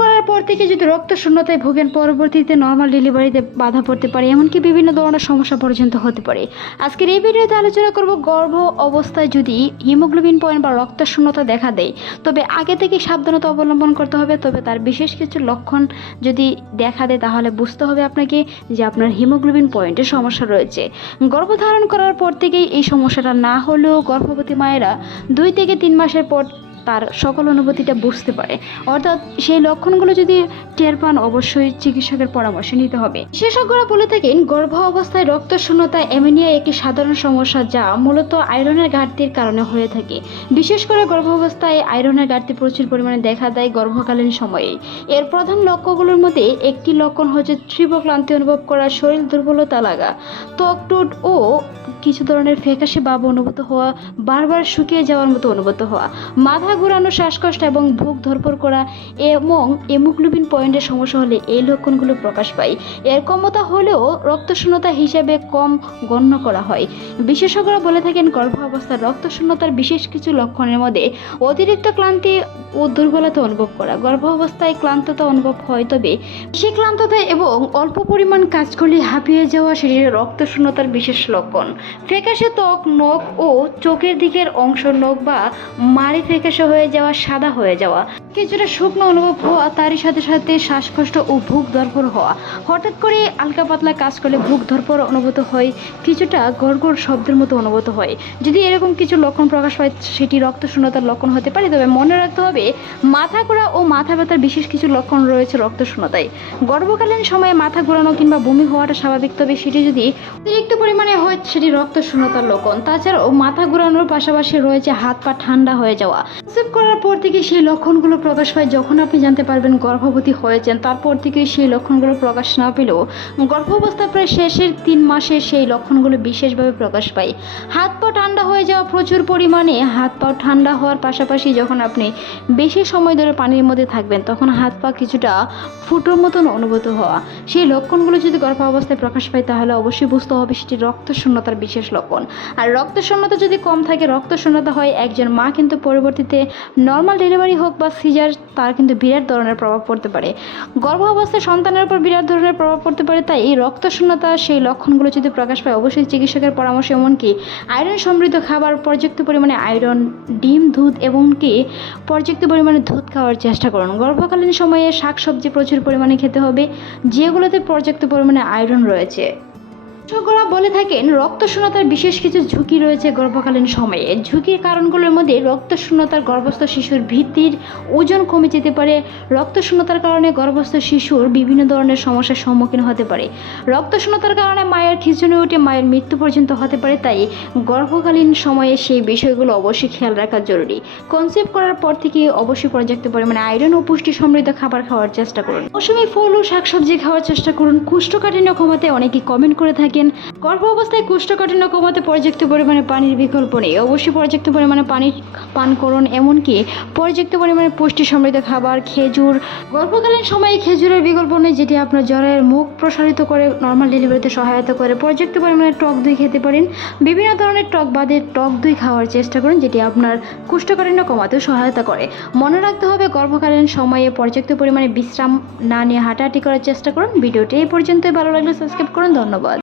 করার পর থেকে যদি রক্ত শূন্যতায় ভোগেন, পরবর্তীতে নর্মাল ডেলিভারিতে বাধা পড়তে পারে, এমনকি বিভিন্ন ধরনের সমস্যা পর্যন্ত হতে পারে। আজকের এই ভিডিওতে আলোচনা করব গর্ভ অবস্থায় যদি হিমোগ্লোবিন পয়েন্ট বা রক্ত শূন্যতা দেখা দেয় তবে আগে থেকে সাবধানতা অবলম্বন করতে হবে। তবে তার বিশেষ কিছু লক্ষণ যদি দেখা দেয় তাহলে বুঝতে হবে আপনাকে যে আপনার হিমোগ্লোবিন পয়েন্টের সমস্যা রয়েছে। গর্ভধারণ করার পর থেকেই এই সমস্যাটা না হলেও গর্ভবতী মায়েরা 2 থেকে 3 মাসের পর তার সকল অনুভূতিটা বুঝতে পারে। অর্থাৎ সেই লক্ষণগুলো যদি টের পান অবশ্যই চিকিৎসকের পরামর্শ নিতে হবে। বিশেষজ্ঞরা বলে থাকেন গর্ভ অবস্থায় রক্ত শূন্যতা অ্যানিমিয়া একটি সাধারণ সমস্যা যা মূলত আয়রনের ঘাটতির কারণে হয়ে থাকে। বিশেষ করে গর্ভ অবস্থায় আয়রনের ঘাটতি প্রচুর পরিমাণে দেখা দেয় গর্ভকালীন সময়ে। এর প্রধান লক্ষ্যগুলোর মধ্যে একটি লক্ষণ হচ্ছে তীব্র ক্লান্তি অনুভব করা, শরীর দুর্বলতা লাগা, ত্বক টুট ও কিছু ধরনের ফ্যাকাশে ভাব অনুভূত হওয়া, বারবার শুকিয়ে যাওয়ার মতো অনুভূত হওয়া, মাথা ঘোরানো, শ্বাসকষ্ট এবং বুক ধরপড় করা এবং হিমোগ্লোবিন পয়েন্টের সমস্যা হলে এই লক্ষণগুলো প্রকাশ পায়। এর কমতা হলেও রক্তশূন্যতা হিসেবে কম গণ্য করা হয়। বিশেষজ্ঞরা বলে থাকেন গর্ভ অবস্থায় রক্তশূন্যতার বিশেষ কিছু লক্ষণের মধ্যে অতিরিক্ত ক্লান্তি ও দুর্বলতা অনুভব করা। গর্ভ অবস্থায় ক্লান্ততা অনুভব হয়, তবে সেই ক্লান্ততা এবং অল্প পরিমাণ কাজ করলে হাঁপিয়ে যাওয়া শরীরে রক্তশূন্যতার বিশেষ লক্ষণ। ফ্যাকাশে ত্বক, নখ ও চোখের দিকের অংশ, নখ বা মাড়ি ফ্যাকাশে হয়ে যাওয়া, সাদা হয়ে যাওয়া, কিছুটা শুকনো অনুভব হওয়া, তারই সাথে সাথে শ্বাসকষ্ট ও বুক ধরপড় হওয়া, হঠাৎ করে হালকা পাতলা কাজ করলে বুক ধরপড় অনুভূত হয়, কিছুটা গড়গড় শব্দের মতো অনুভূত হয়। যদি এরকম কিছু লক্ষণ প্রকাশ পায় সেটি রক্তশূন্যতার লক্ষণ হতে পারে। তবে মনে রাখতে হবে মাথা ঘোরা ও মাথা ব্যথার বিশেষ কিছু লক্ষণ রয়েছে রক্তশূন্যতায়। গর্ভকালীন সময়ে মাথা ঘোরানো কিংবা বমি হওয়াটা স্বাভাবিক, তবে সেটি যদি অতিরিক্ত পরিমাণে হয় সেটি রক্তশূন্যতার লক্ষণ। তাছাড়াও মাথা ঘোরানোর পাশাপাশি রয়েছে হাত পা ঠান্ডা হয়ে যাওয়া। প্রসব করার পর থেকে সেই লক্ষণগুলো প্রকাশ পায় যখন আপনি জানতে পারবেন গর্ভবতী হয়েছেন। তারপর থেকে সেই লক্ষণগুলো প্রকাশ না পেলেও গর্ভাবস্থা প্রায় শেষের 3 মাসে সেই লক্ষণগুলো বিশেষভাবে প্রকাশ পায়। হাত পা ঠান্ডা হয়ে যাওয়া, প্রচুর পরিমাণে হাত পা ঠান্ডা হওয়ার পাশাপাশি যখন আপনি বেশি সময় ধরে পানির মধ্যে থাকবেন তখন হাত পা কিছুটা ফুটোর মতন অনুভূত হওয়া, সেই লক্ষণগুলো যদি গর্ভাবস্থায় প্রকাশ পায় তাহলে অবশ্যই বুঝতে হবে সেটি রক্তশূন্যতার বিশেষ লক্ষণ। আর রক্তশূন্যতা যদি কম থাকে, রক্তশূন্যতা হয় একজন মা কিন্তু পরবর্তীতে নর্মাল ডেলিভারি হোক বা সিজার, তার কিন্তু বিরাট ধরনের প্রভাব পড়তে পারে। গর্ভ অবস্থায় সন্তানের উপর বিরাট ধরনের প্রভাব পড়তে পারে। তাই এই রক্তশূন্যতা সেই লক্ষণগুলো যদি প্রকাশ পায় অবশ্যই চিকিৎসকের পরামর্শ, এমনকি আয়রন সমৃদ্ধ খাবার, পর্যাপ্ত পরিমাণে আয়রন, ডিম, দুধ এমনকি পর্যাপ্ত পরিমাণে দুধ খাওয়ার চেষ্টা করুন। গর্ভকালীন সময়ে শাকসবজি প্রচুর পরিমাণে খেতে হবে যেগুলোতে পর্যাপ্ত পরিমাণে আয়রন রয়েছে। বিশেষজ্ঞরা বলে থাকেন রক্তশূন্যতার বিশেষ কিছু ঝুঁকি রয়েছে গর্ভকালীন সময়ে। ঝুঁকির কারণগুলোর মধ্যে রক্তশূন্যতার গর্ভস্থ শিশুর ভিত্তির ওজন কমে যেতে পারে। রক্তশূন্যতার কারণে গর্ভস্থ শিশুর বিভিন্ন ধরনের সমস্যার সম্মুখীন হতে পারে। রক্তশূন্যতার কারণে মায়ের খিঁচুনি উঠে মায়ের মৃত্যু পর্যন্ত হতে পারে। তাই গর্ভকালীন সময়ে সেই বিষয়গুলো অবশ্যই খেয়াল রাখা জরুরি। কনসেপ্ট করার পর থেকে অবশ্যই পর্যাপ্ত পরিমাণে আয়রন ও পুষ্টি সমৃদ্ধ খাবার খাওয়ার চেষ্টা করুন। মৌসুমী ফল ও শাকসবজি খাওয়ার চেষ্টা করুন। কোষ্ঠকাঠিন্য কমাতে অনেকেই কমেন্ট করে থাকেন গর্ভ অবস্থায় কোষ্ঠকাঠিন্য কমাতে পর্যাপ্ত পরিমাণে পানির বিকল্প নেই। অবশ্যই পর্যাপ্ত পরিমাণে পানি পান করুন, এমনকি পর্যাপ্ত পরিমাণে পুষ্টি সমৃদ্ধ খাবার, খেজুর। গর্ভকালীন সময়ে খেজুরের বিকল্প নেই, যেটি আপনার জ্বরের মুখ প্রসারিত করে নর্মাল ডেলিভারিতে সহায়তা করে। পর্যাপ্ত পরিমাণে টক দই খেতে পারেন। বিভিন্ন ধরনের টক বাদে টক দই খাওয়ার চেষ্টা করুন, যেটি আপনার কোষ্ঠকাঠিন্য কমাতেও সহায়তা করে। মনে রাখতে হবে গর্ভকালীন সময়ে পর্যাপ্ত পরিমাণে বিশ্রাম না নিয়ে হাঁটাহাঁটি করার চেষ্টা করুন। ভিডিওটি এই পর্যন্তই। ভালো লাগলে সাবস্ক্রাইব করুন। ধন্যবাদ।